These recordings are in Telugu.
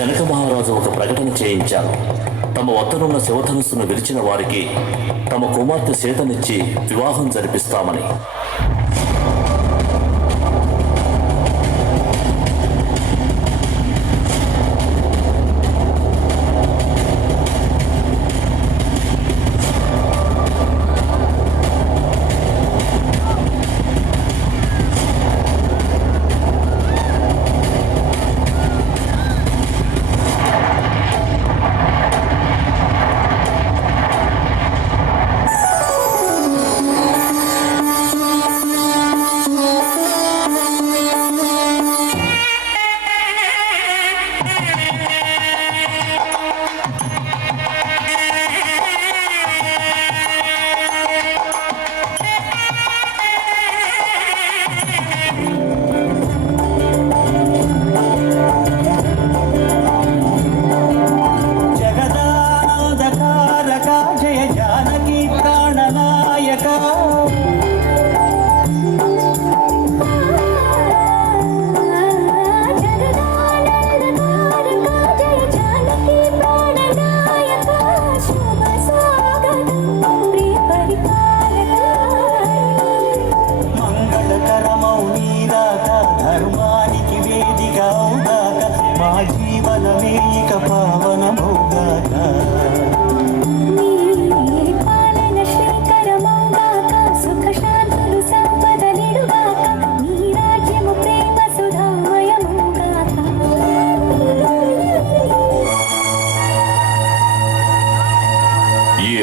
జనక మహారాజు ఒక ప్రకటన చేయించారు. తమ వద్దనున్న శివధనుస్సును విరిచిన వారికి తమ కుమార్తె సీతనిచ్చి వివాహం జరిపిస్తామని.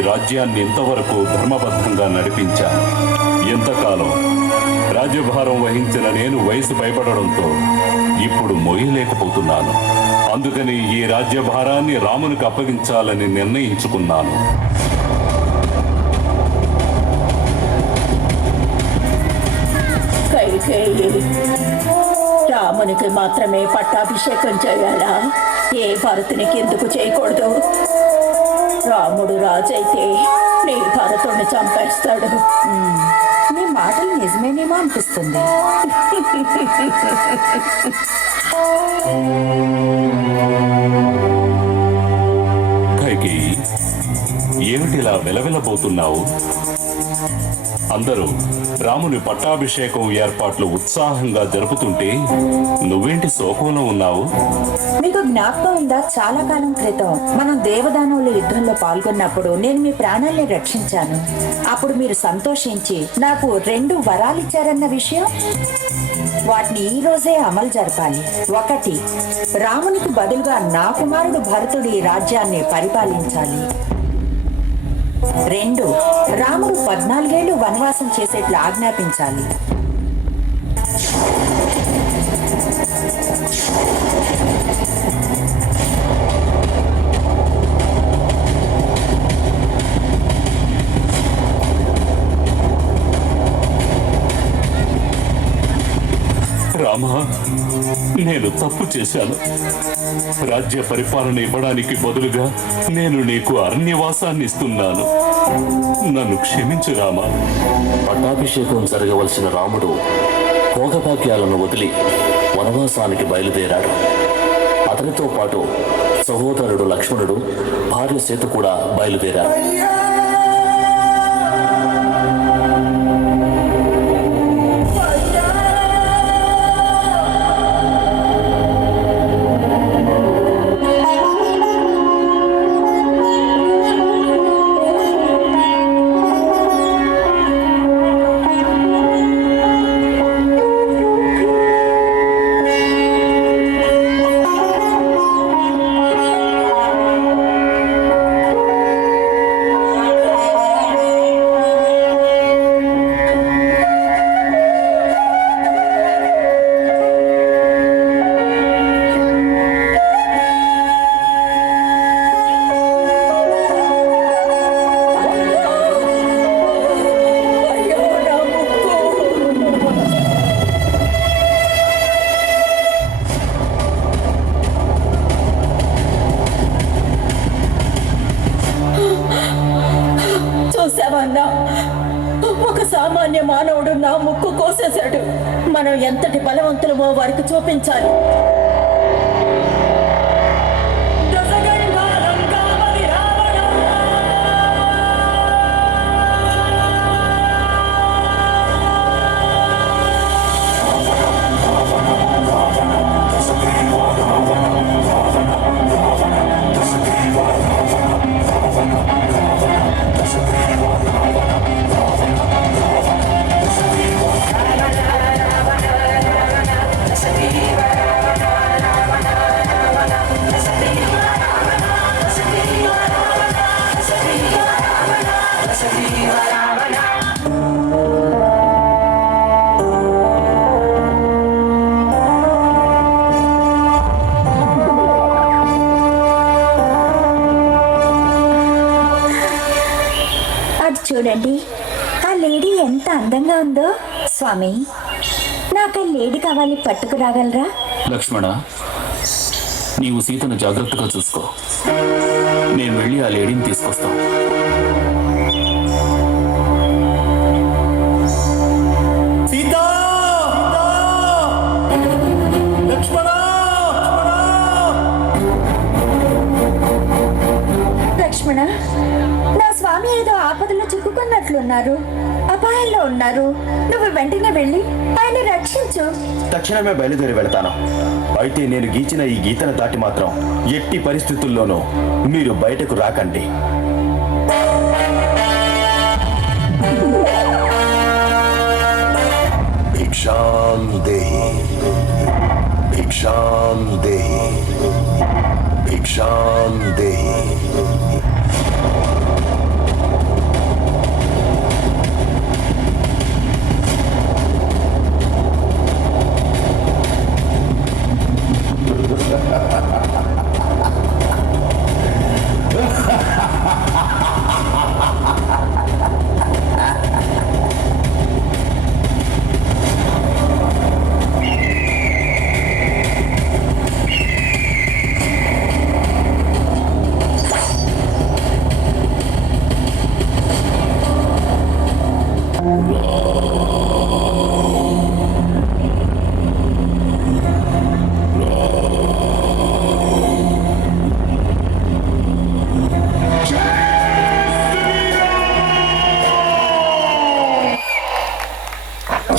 రాజ్యాన్ని ఇంతవరకు ధర్మబద్ధంగా నడిపించాను. ఎంతకాలం రాజ్యభారం వహించిన నేను వయసు భయపడడంతో ఇప్పుడు మోయలేకపోతున్నాను. అందుకని ఈ రాజ్యభారాన్ని రామునికి అప్పగించాలని నిర్ణయించుకున్నాను. రామునికి మాత్రమే పట్టాభిషేకం చేయాలా? ఏ భరతునికి ఎందుకు చేయకూడదు? రాముడు రాజైతే నీ భరతుడిని చంపేస్తాడు. నీ మాటలు నిజమేనేమో అనిపిస్తుంది. కైకేయి, ఏమిటిలా వెలవెలబోతున్నావు? అందరూ రాముని పట్టాభిషేకం ఏర్పాట్లు ఉత్సాహంగా జరుపుతుంటే నువ్వేంటి శోకంలో ఉన్నావు? మీకు జ్ఞాపకం ఉందా? చాలా కాలం క్రితం మనం దేవదానవుల యుద్ధంలో పాల్గొన్నప్పుడు నేను మీ ప్రాణాల్ని రక్షించాను. అప్పుడు మీరు సంతోషించి నాకు 2 వరాలు ఇచ్చారన్న విషయం. వాటిని ఈ రోజే అమలు జరపాలి. 1, రామునికి బదులుగా నా కుమారుడు భరతుడు ఈ రాజ్యాన్ని పరిపాలించాలి. 2, రాముడు 14 ఏళ్లు వనవాసం చేసేట్లు ఆజ్ఞాపించాలి. రామా, నేను తప్పు చేశాను. రాజ్య పరిపాలన ఇవ్వడానికి బదులుగా నేను నీకు అరణ్యవాసాన్ని ఇస్తున్నాను. నన్ను క్షమించు రామా. పట్టాభిషేకం జరగవలసిన రాముడు భోగభాగ్యాలను వదిలి వనవాసానికి బయలుదేరాడు. అతనితో పాటు సహోదరుడు లక్ష్మణుడు, భార్య సీత కూడా బయలుదేరారు. ఒక సామాన్య మానవుడు నా ముక్కు కోసేశాడు. మనం ఎంతటి బలవంతులమో వారికి చూపించాలి. అందంగా ఉందో. స్వామి, నాకు లేడీ కావాలి, పట్టుకురాగలరా? లక్ష్మణ, నీవు సీతను జాగ్రత్తగా చూసుకో. నేను వెళ్ళి ఆ లేడీని తీసుకొస్తాను. లక్ష్మణ, నా స్వామి ఏదో ఆపదలో చిక్కుకున్నట్లున్నారు, అపాయంలో ఉన్నారు. నువ్వు వెంటనే వెళ్ళి ఆయన రక్షించు. తక్షణమే బయలుదేరి వెళతాను. అయితే నేను గీచిన ఈ గీతను దాటి మాత్రం ఎట్టి పరిస్థితుల్లోనూ మీరు బయటకు రాకండి. భిక్షాం దేహి భిక్షాం దేహి భిక్షాం దేహి.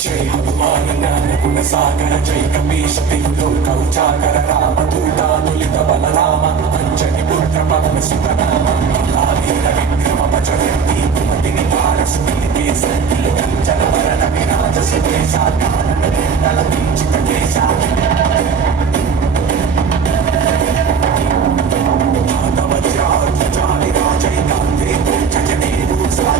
जय हनुमान ज्ञान गुण सागर जय कपीश तिहु लोक उजागर राम दूतानुलित बल राम अंजनी पुत्र पवन सुत नाम महावीर विक्रम बजरंगी कुमति निवार सुमति केसरी कंचन वरण विराज सुकेशा कानन कुंडल कुंचित केशा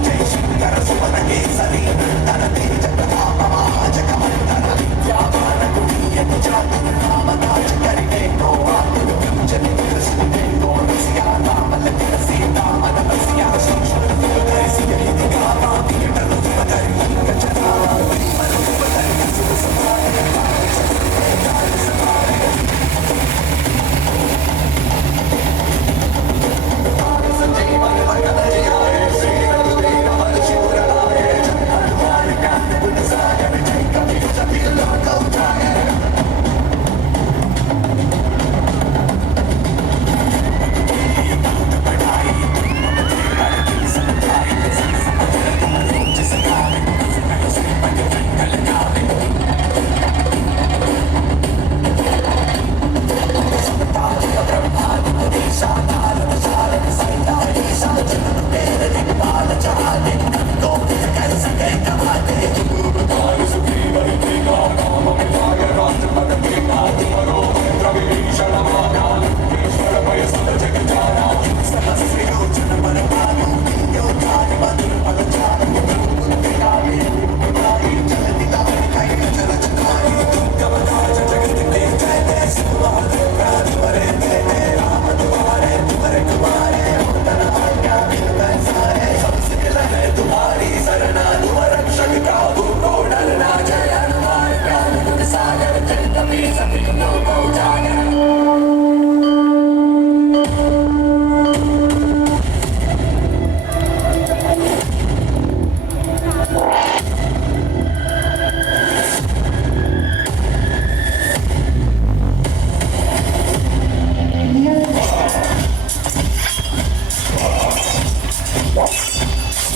जय शंकर सुवन केसरी नंदन तेज प्रताप महाजगवंदन विद्यावान गुणीयति चातुर नाम काज करिते को आतुर कंचन विरसिते को रसिया नामल सीता मन बसिया संशय उदय सिय गावा विकटन उपधरि गचना मन उपधरि सुर समारे काल समारे संजीवन वरद जियाए श्री रघुवीर हर शिवर लाए जय हनुमान ज्ञान गुण सागर जय कपीश तिहु लोक उजागर. ఆ